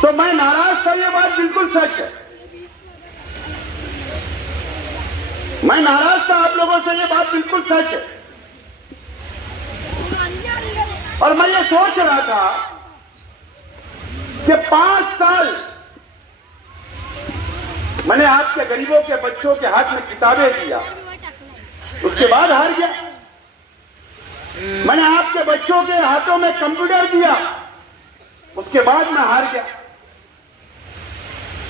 तो मैं नाराज था, ये बात बिल्कुल सच है। मैं नाराज था आप लोगों से, ये बात बिल्कुल सच है। और मैं ये सोच रहा था कि 5 साल मैंने आपके गरीबों के बच्चों के हाथ में किताबें दिया, उसके बाद हार गया। मैंने आपके बच्चों के हाथों में कंप्यूटर दिया, उसके बाद मैं हार गया।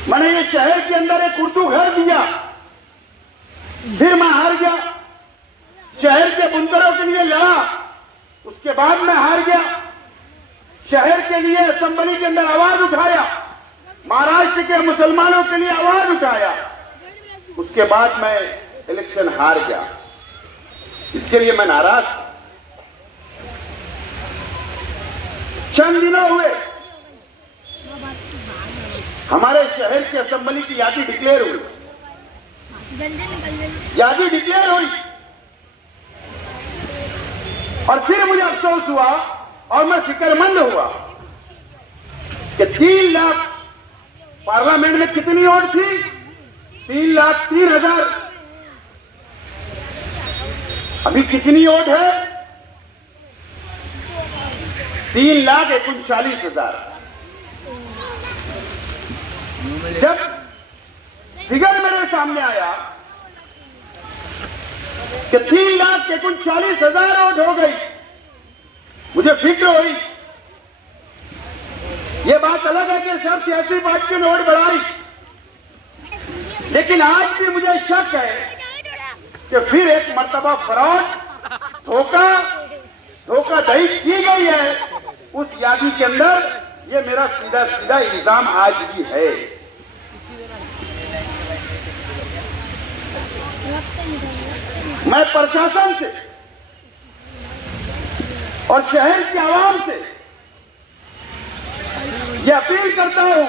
मैंने ये शहर के अंदर एक उर्दू घर दिया, फिर मैं हार गया। शहर के बुनकरों के लिए लड़ा, उसके बाद मैं हार गया। शहर के लिए असेंबली के अंदर आवाज उठाया, महाराष्ट्र के मुसलमानों के लिए आवाज उठाया, उसके बाद मैं इलेक्शन हार गया। इसके लिए मैं नाराज था। चंद दिनों हुए हमारे शहर की असेंबली की यादी डिक्लेयर हुई। यादी डिक्लेयर हुई और फिर मुझे अफसोस हुआ और मैं फिक्रमंद हुआ कि 3 लाख पार्लियामेंट में कितनी वोट थी? 3,03,000। अभी कितनी वोट है? 3,39,000। जब फिगर मेरे सामने आया कि 3,39,000 वोट हो गई, मुझे फिक्र हुई। ये बात अलग है कि सब सियासी पार्टियों ने वोट बढ़ाई, लेकिन आज भी मुझे शक है कि फिर एक मर्तबा फ्रॉड, धोखाधड़ी की गई है उस यादी के अंदर। ये मेरा सीधा सीधा इल्जाम आज भी है। मैं प्रशासन से और शहर के आवाम से यह अपील करता हूं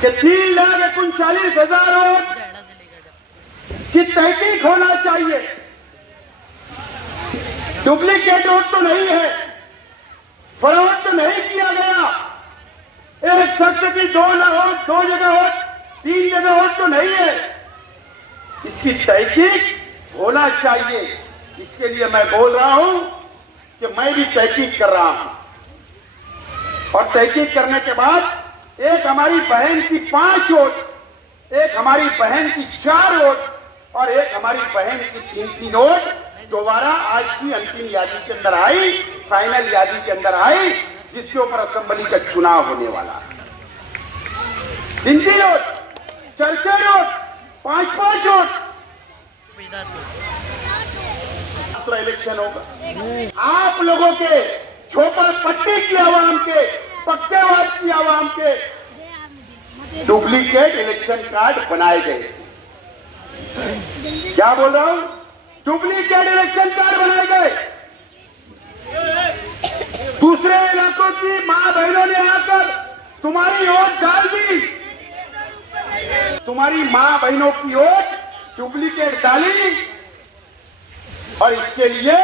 कि 3,39,000 वोट की तहकीक होना चाहिए। डुप्लीकेट वोट तो नहीं है, फ्रॉड तो नहीं किया गया। एक शख्स की 2 वोट, 2 जगह वोट, 3 जगह वोट तो नहीं है। इसकी तहकीक होना चाहिए। इसके लिए मैं बोल रहा हूं कि मैं भी तहकीक कर रहा हूं, और तहकीक करने के बाद एक हमारी बहन की 5 वोट, एक हमारी बहन की 4 वोट और एक हमारी बहन की 3-3 वोट दोबारा आज की अंतिम यादी के अंदर आई, फाइनल यादी के अंदर आई, जिसके ऊपर असेंबली का चुनाव होने वाला है। 3-3 वोट, 4-4 वोट, 5-5 वोट इलेक्शन होगा। आप लोगों के झोपड़ पट्टी की आवाम के, पक्केवाद की आवाम के डुप्लीकेट इलेक्शन कार्ड बनाए गए। क्या बोल रहा हूं? डुप्लीकेट इलेक्शन कार्ड बनाए गए। दूसरे इलाकों की मां बहनों ने आकर तुम्हारी वोट डाल दी, तुम्हारी मां बहनों की वोट डुप्लीकेट डाली, और इसके लिए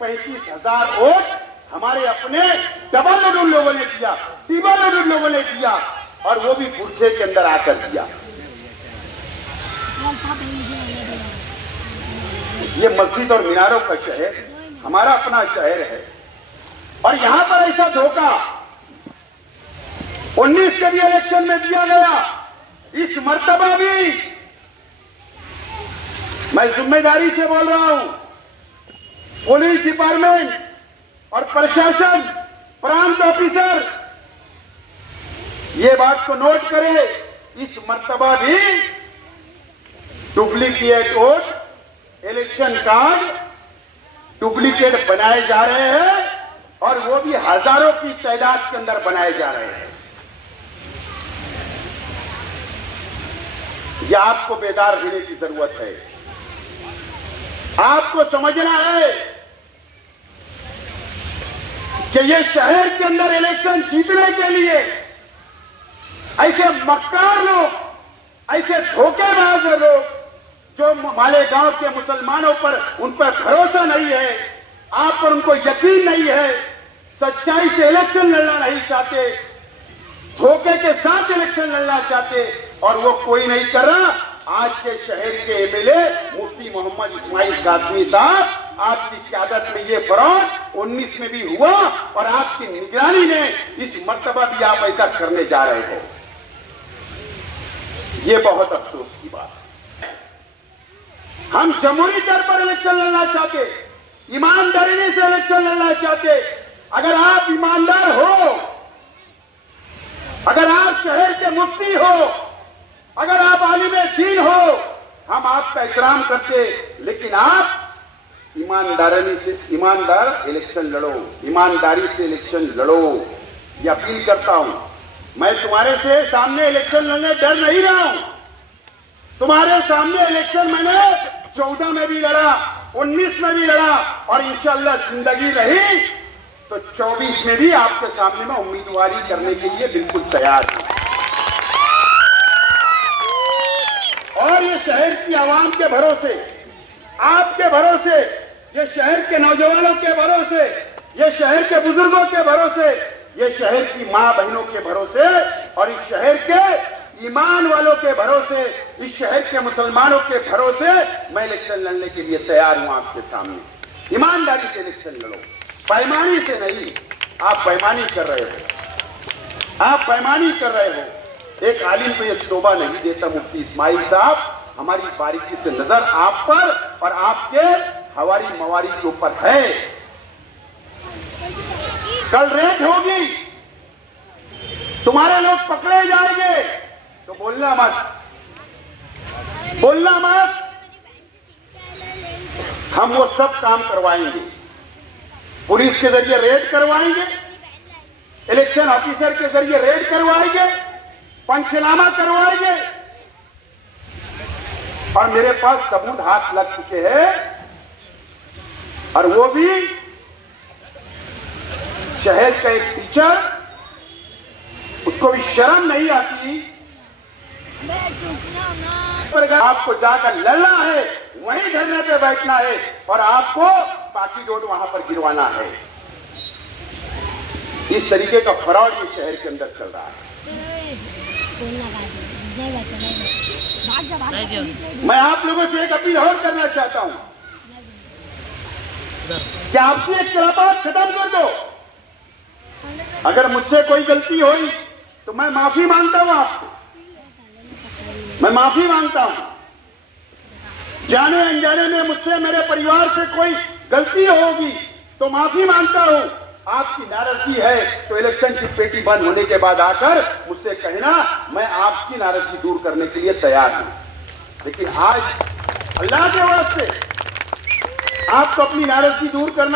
35,000 वोट हमारे अपने डबल लोडर लोगों ने दिया, ट्रिपल लोडर लोगों ने दिया, और वो भी पुरसे के अंदर आकर दिया। ये मस्जिद और मीनारों का शहर हमारा अपना शहर है, और यहां पर ऐसा धोखा 19 के भी इलेक्शन में दिया गया। इस मर्तबा भी मैं जिम्मेदारी से बोल रहा हूं, पुलिस डिपार्टमेंट और प्रशासन, प्रांत ऑफिसर ये बात को नोट करें, इस मर्तबा भी duplicate vote, election card duplicate बनाए जा रहे हैं, और वो भी हजारों की तादाद के अंदर बनाए जा रहे हैं। यह आपको बेदार रहने की जरूरत है। आपको समझना है कि ये शहर के अंदर इलेक्शन जीतने के लिए ऐसे मक्कार लोग, ऐसे धोखेबाज लोग जो मालेगांव के मुसलमानों पर, उन पर भरोसा नहीं है, आप पर उनको यकीन नहीं है, सच्चाई से इलेक्शन लड़ना नहीं चाहते, धोखे के साथ इलेक्शन लड़ना चाहते और वो कोई नहीं कर रहा। आज के शहर के एमएलए मुफ्ती मोहम्मद इस्माइल कासमी साहब, आपकी क़यादत में ये फ्रॉड 19 में भी हुआ और आपकी निगरानी में इस मर्तबा भी आप ऐसा करने जा रहे हो। ये बहुत अफसोस की बात है। हम जमहूरी तौर पर इलेक्शन लड़ना चाहते, ईमानदारी से इलेक्शन लड़ना चाहते। अगर आप ईमानदार हो, अगर आप शहर के मुफ्ती हो, अगर आप आलिम दीन हो, हम आपका एहतराम करते। लेकिन आप ईमानदार इलेक्शन लड़ो, ईमानदारी से इलेक्शन लड़ो। ये अपील करता हूं। मैं तुम्हारे से सामने इलेक्शन लड़ने डर नहीं रहा हूं। तुम्हारे सामने इलेक्शन मैंने 14 में भी लड़ा, 19 में भी लड़ा और इंशाअल्लाह जिंदगी रही तो 24 में भी आपके सामने मैं उम्मीदवारी करने के लिए बिल्कुल तैयार हूं। और ये शहर की आवाम के भरोसे, आपके भरोसे, ये शहर के नौजवानों के भरोसे, ये शहर के बुजुर्गों के भरोसे, ये शहर की मां बहनों के भरोसे और इस शहर के ईमान वालों के भरोसे, इस शहर के मुसलमानों के भरोसे मैं इलेक्शन लड़ने के लिए तैयार हूं आपके सामने। ईमानदारी से इलेक्शन लड़ो, बेईमानी से नहीं। आप बेईमानी कर रहे हो, आप बेईमानी कर रहे हो। एक आलिम को यह शोभा नहीं देता। मुफ्ती इस्माइल साहब, हमारी बारीकी से नजर आप पर और आपके हवारी मवारी के ऊपर है। कल रेड होगी, तुम्हारे लोग पकड़े जाएंगे तो बोलना मत, बोलना मत। हम वो सब काम करवाएंगे, पुलिस के जरिए रेड करवाएंगे, इलेक्शन ऑफिसर के जरिए रेड करवाएंगे, पंचनामा करवाएंगे और मेरे पास सबूत हाथ लग चुके हैं। और वो भी शहर का एक टीचर, उसको भी शर्म नहीं आती। आपको जाकर लड़ना है, वहीं धरने पे बैठना है और आपको पाकी रोड वहां पर गिरवाना है। इस तरीके का फ्रॉड इस शहर के अंदर चल रहा है। मैं आप लोगों से एक अपील और करना चाहता हूं कि आपसे एक खिलाफत खत्म कर दो। अगर मुझसे कोई गलती हुई तो मैं माफी मांगता हूं आपसे, मैं माफी मांगता हूं। जाने अनजाने में मुझसे, मेरे परिवार से कोई गलती होगी तो माफी मांगता हूं। आपकी नाराजगी है तो इलेक्शन की पेटी बंद होने के बाद आकर मुझसे कहना, मैं आपकी नाराजगी दूर करने के लिए तैयार हूं। लेकिन आज अल्लाह के वास्ते आपको अपनी नाराजगी दूर करना